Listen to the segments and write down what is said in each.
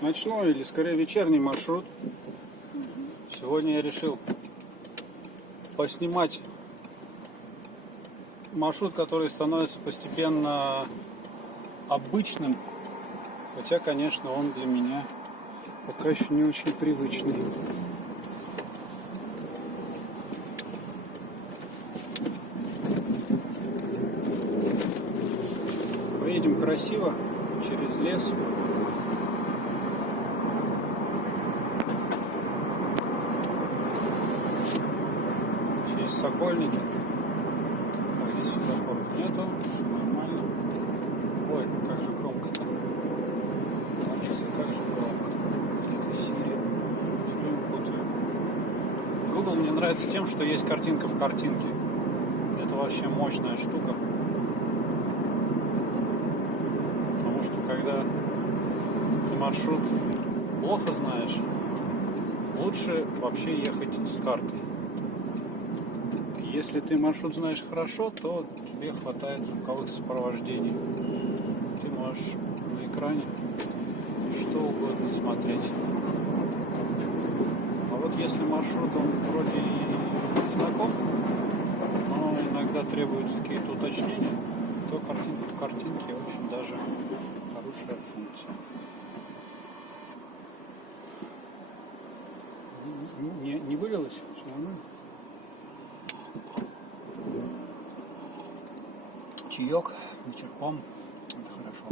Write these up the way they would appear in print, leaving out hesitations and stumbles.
ночной или скорее вечерний маршрут. Сегодня я решил поснимать маршрут, который становится постепенно обычным, хотя, конечно, он для меня пока еще не очень привычный. Поедем красиво через лес. Через Сокольники. А здесь светофоров нету. Нормально. Ой, как же громко-то. Алиса, как же громко. Это Siri. Все время путаю. Google мне нравится тем, что есть картинка в картинке. Это вообще мощная штука. Потому что когда ты маршрут плохо знаешь, лучше вообще ехать с картой. Если ты маршрут знаешь хорошо, то тебе хватает звуковых сопровождений. Ты можешь на экране что угодно смотреть. А вот если маршрут он вроде и знаком, но иногда требуются какие-то уточнения, то картинка в картинке очень даже хорошая функция. Не вылилось? Все нормально? Чаек вечерком, это хорошо.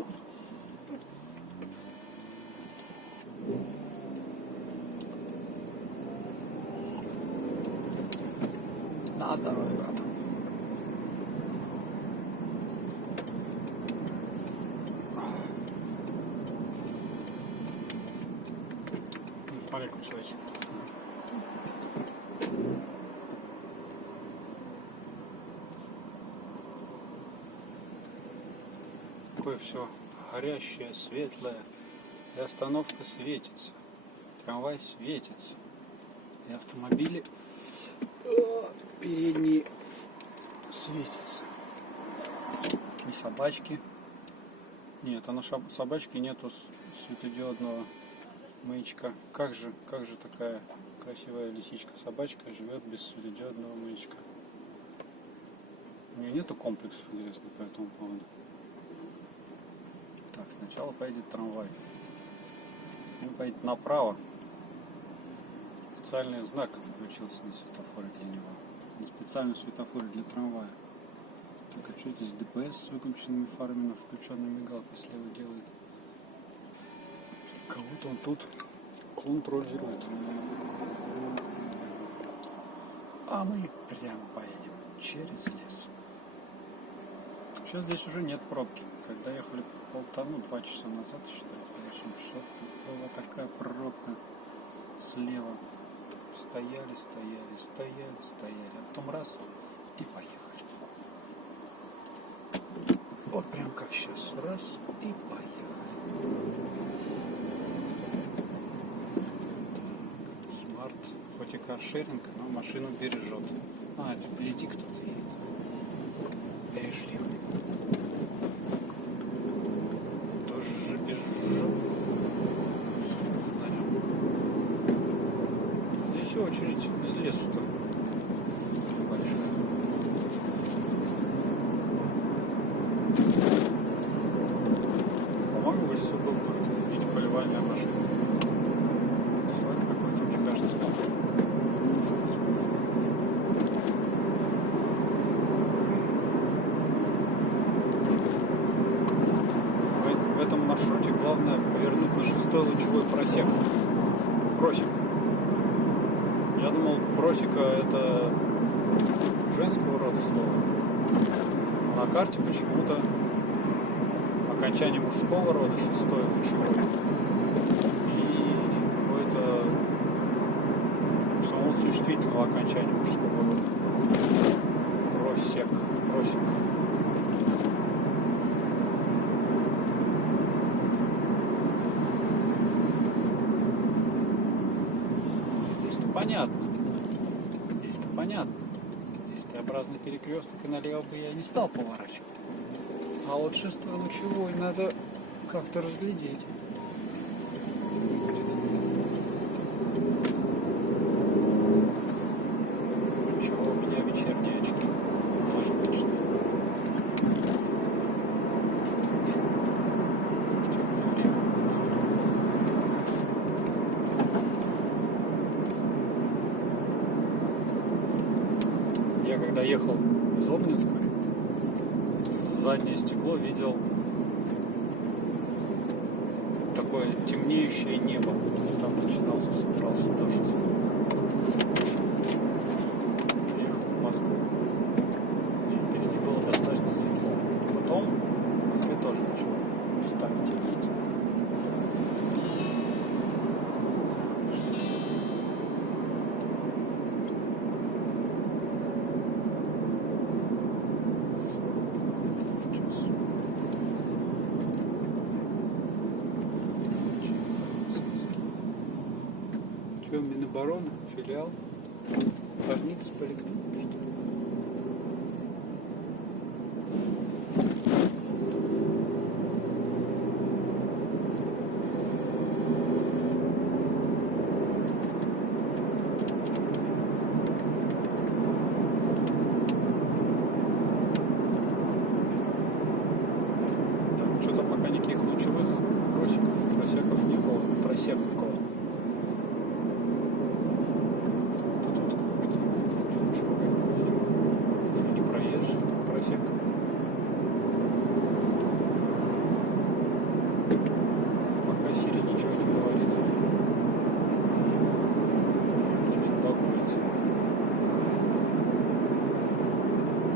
На здоровье, брат. Смотри, какой человечек. Такое все горящее, светлое. И остановка светится. Трамвай светится. И автомобили передние светятся. И собачки. Нет, а на собачке нету светодиодного маячка. Как же такая красивая лисичка-собачка живет без светодиодного маячка? У нее нету комплексов интересных по этому поводу. Так, сначала поедет трамвай. Он поедет направо. Специальный знак включился на светофоре для него. На специальном светофоре для трамвая. Так, а что это с ДПС с выключенными фарами, но включенной мигалкой слева делает? Кого-то он тут контролирует. А мы прямо поедем через лес. Сейчас здесь уже нет пробки. Когда ехали 2 часа назад, считайте, 8 часов, была такая пробка слева. Стояли, а потом раз и поехали. Вот прям как сейчас. Раз и поехали. Смарт, хоть и каршеринг, но машину бережет. А, это впереди кто-то едет. Перешли. Тоже бежит. Здесь очередь из лесу-то большая. По-моему, в лесу был тоже или поливальная машина. Слайд какой-то, мне кажется. В этом маршруте главное повернуть на 6-й лучевой просек. Просек. Я думал, просека это женского рода слово. На карте почему-то окончание мужского рода 6-й лучевой. И какое-то самого существительного окончания мужского рода. Просек. Здесь-то понятно. Здесь Т-образный перекресток, и налево бы я не стал поворачивать. А вот 6-й лучевой надо как-то разглядеть. ехал из Обнинска, заднее стекло видел такое темнеющее небо. То есть там собирался дождь. Ехал в Москву. И впереди было достаточно светло. Потом в Москве тоже начало местами темнеть. Что, Минобороны, филиал, больница, поликлиника, что ли? Так, что-то пока никаких лучевых просеков не было, просеков. Пока Сири ничего не говорит. Не беспокоится.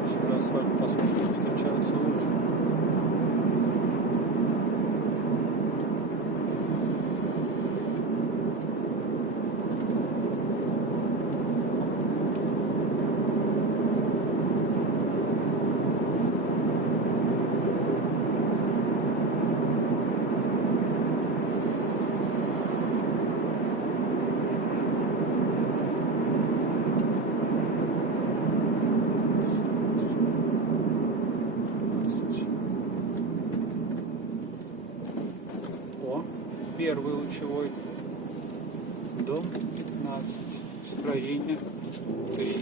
Здесь уже асфальт посушен, встречаются лужи. Первый лучевой дом 15, строение 3.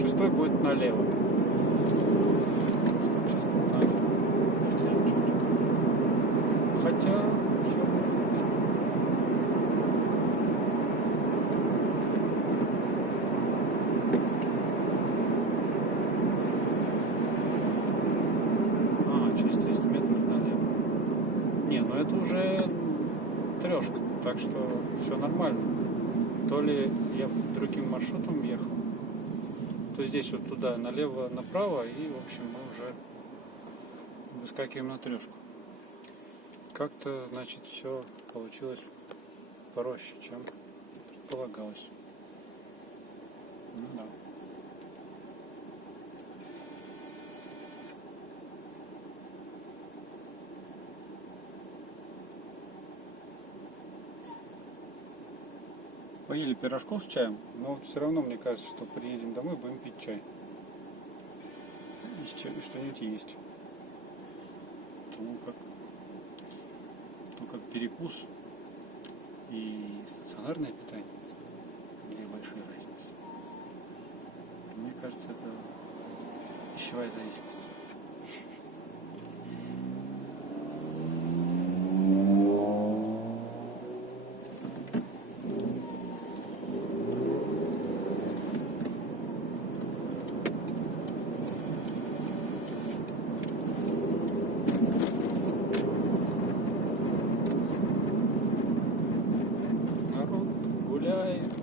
Шестой будет налево. Сейчас будет налево, если я ничего не помню. Хотя все может быть. Через 300 метров налево. Не, ну это уже трешка, так что все нормально. То ли я другим маршрутом ехал, то здесь вот туда налево, направо, и в общем мы уже выскакиваем на трешку. Как-то, значит, все получилось проще, чем предполагалось. Ну да. Поели пирожков с чаем, но вот все равно мне кажется, что приедем домой, будем пить чай. И что-нибудь есть. Как перекус и стационарное питание, две большие разницы. Мне кажется, это пищевая зависимость.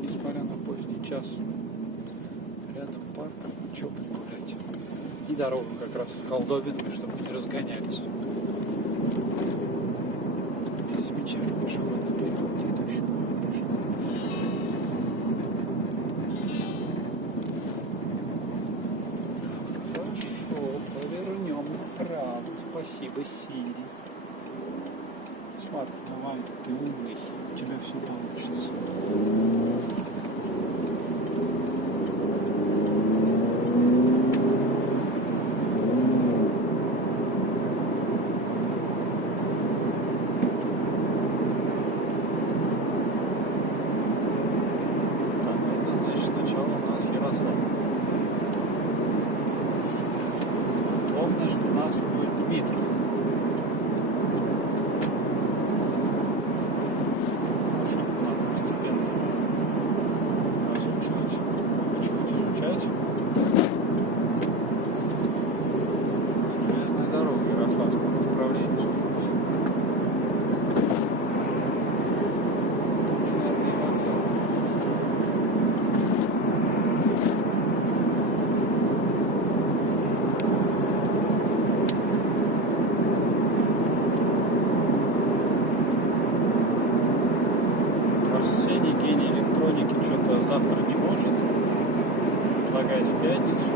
Несмотря на поздний час, рядом парк, что гулять. И дорога как раз с колдобинами, чтобы не разгонялись. И замечательный пешеходный переход, идущий по пешеходу. Хорошо, повернем направо. Спасибо, Сири. Смотри, давай, ты умный, у тебя все получится. Так, это значит сначала у нас Ярославль. Главное, что у нас будет Дмитровка. опять в пятницу.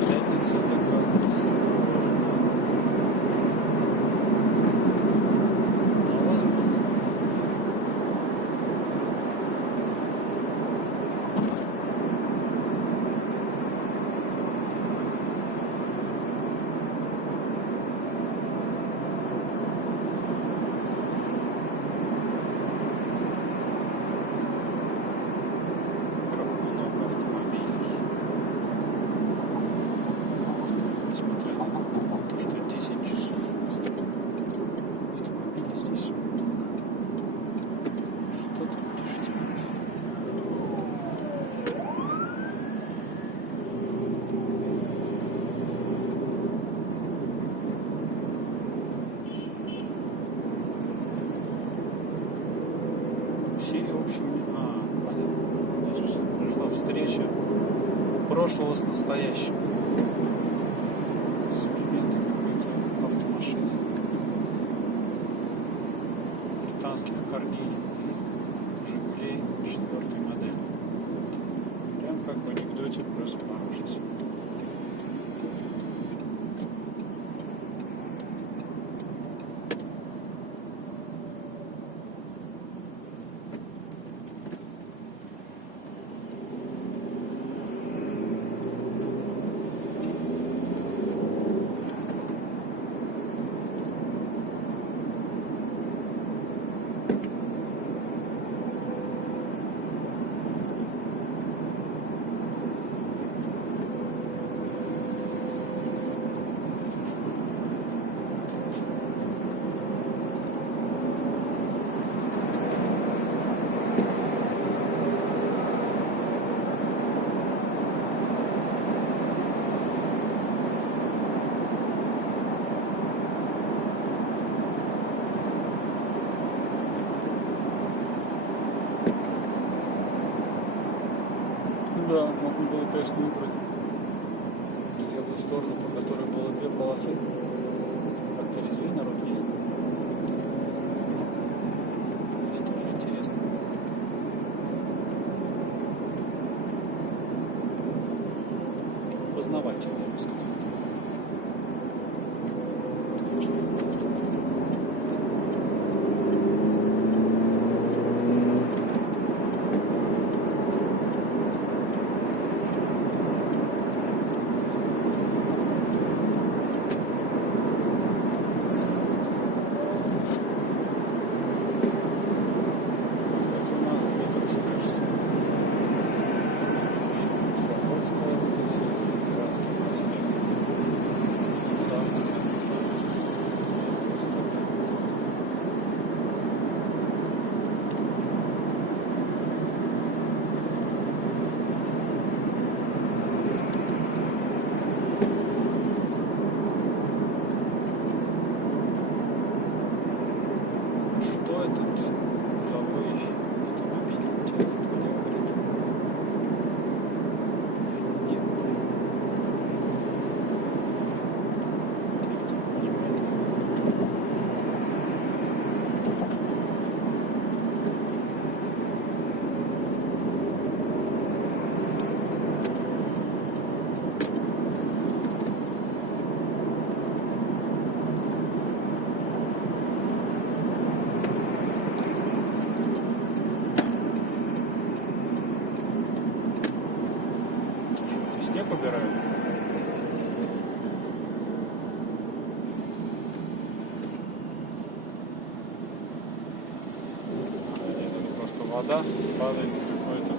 Пятница это как-то сложно. Но возможно. Как много автомобилей. Несмотря на то, что 10 часов автомобилей здесь много. Что ты будешь делать? Все, в общем, понятно. Здесь пришла встреча прошлого с настоящим. Современной какой-то автомашины. Британских корней и Жигулей 4-й модели. Прям как в анекдоте про запорожца. Да, можно было, конечно, выбрать левую сторону, по которой было две полосы. Как-то резвее народ ездит. Здесь тоже интересно. Познавательно, я бы сказал. Что этот грузовой автомобиль делает, мне говорит? Нет. Интересно, понимаете? Снег убирают. Это просто вода падает, какое-то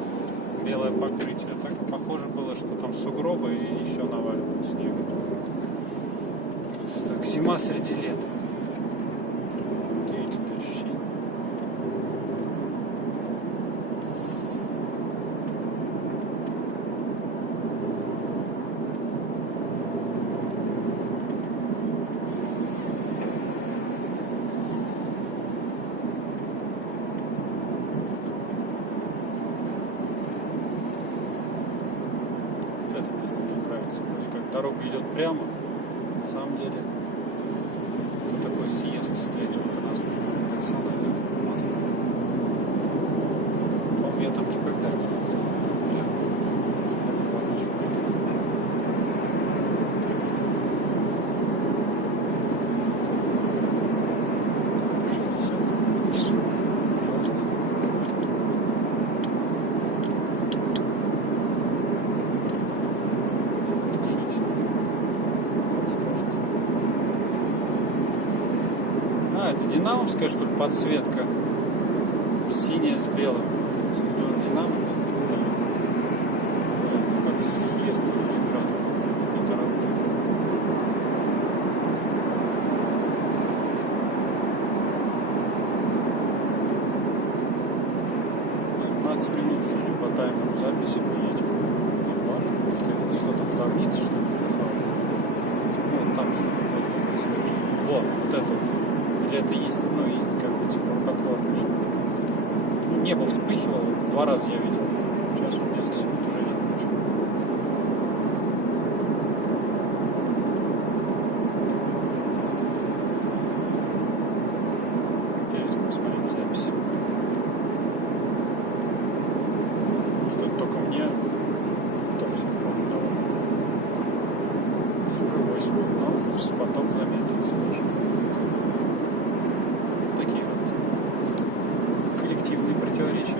белое покрытие. Так похоже было, что там сугробы и еще наваливают снега. Так, зима среди лета. Удивительное ощущение. Это место мне нравится. Вроде как дорога идет прямо. На самом деле это такой съезд с третьего транспорта. Самое классное. По-моему, я там никогда не ездил. динамовская, что ли, подсветка. Синяя с белым. Стадион Динамо. Как съезд на экран. Не тороплю. Минут, судя по таймеру записи, мы едем. Не важно. Это что там, зорница, что ли? Вот там что-то вот. Вот это вот. Или это есть, ну и как бы типа рукотворное что-то. Ну, небо вспыхивало, 2 раза я видел. Сейчас вот несколько секунд уже нет ничего. Интересно, посмотрим запись. Что это только мне то все давно. Уже 80, но потом замедлится. Такие вот коллективные противоречия.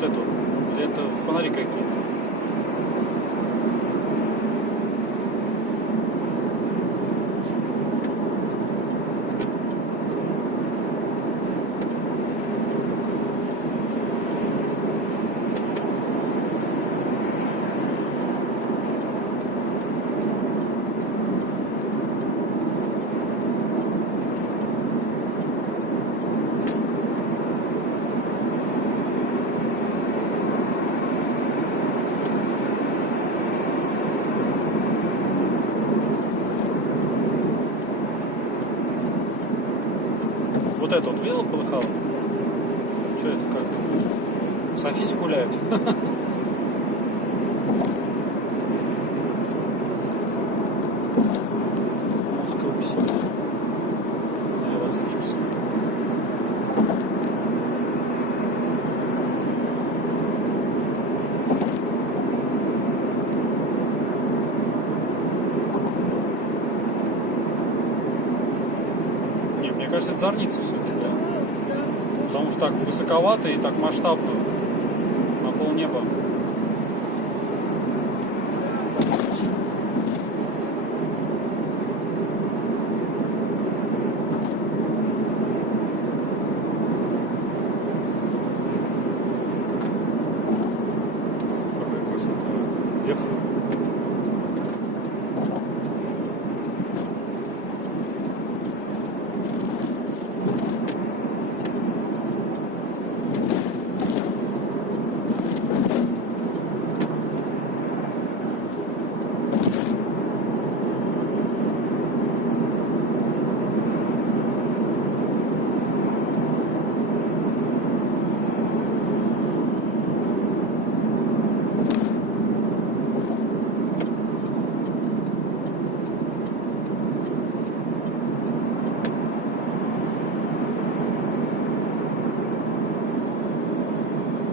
Вот эту. Или это фонари какие-то? Вот это вот видел, полыхало? Что это как? С Афиси гуляют. Москва усилена. Я вас липс. Не, мне кажется, это зорница все-таки, да? Потому что так высоковато и так масштабно. На полнеба. Какая красота. Эх.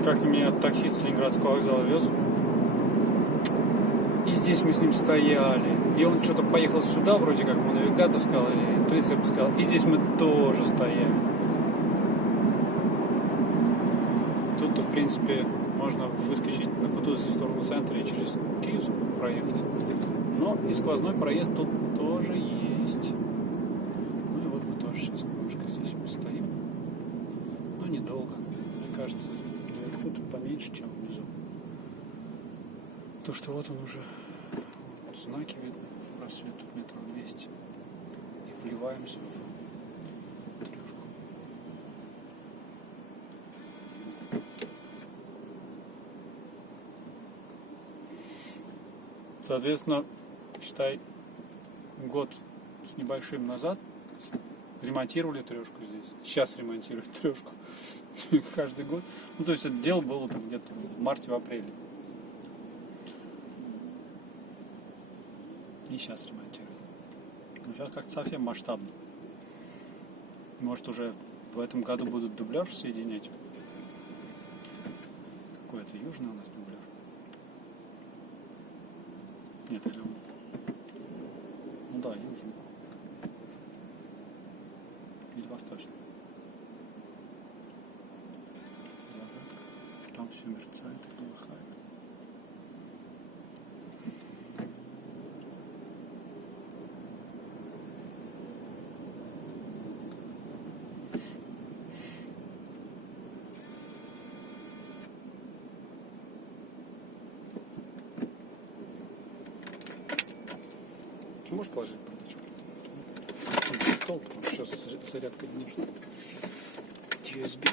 Как-то меня таксист с Ленинградского вокзала вез. И здесь мы с ним стояли. И он что-то поехал сюда, вроде как ему навигатор сказал, или интуиция сказал. И здесь мы тоже стояли. Тут-то, в принципе, можно выскочить на Кутузовскую сторону центра и через Киевскую проехать. Но и сквозной проезд тут тоже есть. Ну и вот мы тоже сейчас немножко здесь стоим. Но недолго. Мне кажется, наверху тут поменьше, чем внизу. То, что вот он уже, вот знаки видно, просвет тут метров 200. И вливаемся в трешку. Соответственно, считай, год с небольшим назад ремонтировали трешку здесь. Сейчас ремонтируют трешку. Каждый год. Ну, то есть это дело было там где-то в марте-апреле. И сейчас ремонтируют. Но сейчас как-то совсем масштабно. Может, уже в этом году будут дубляж соединять. Какой-то южный у нас дубляж. Нет, или он? Ну да, южный. Или восточный. Там все мерцает и полыхает. Ты можешь положить бардачок? Толк, сейчас зарядка не нужна. USB.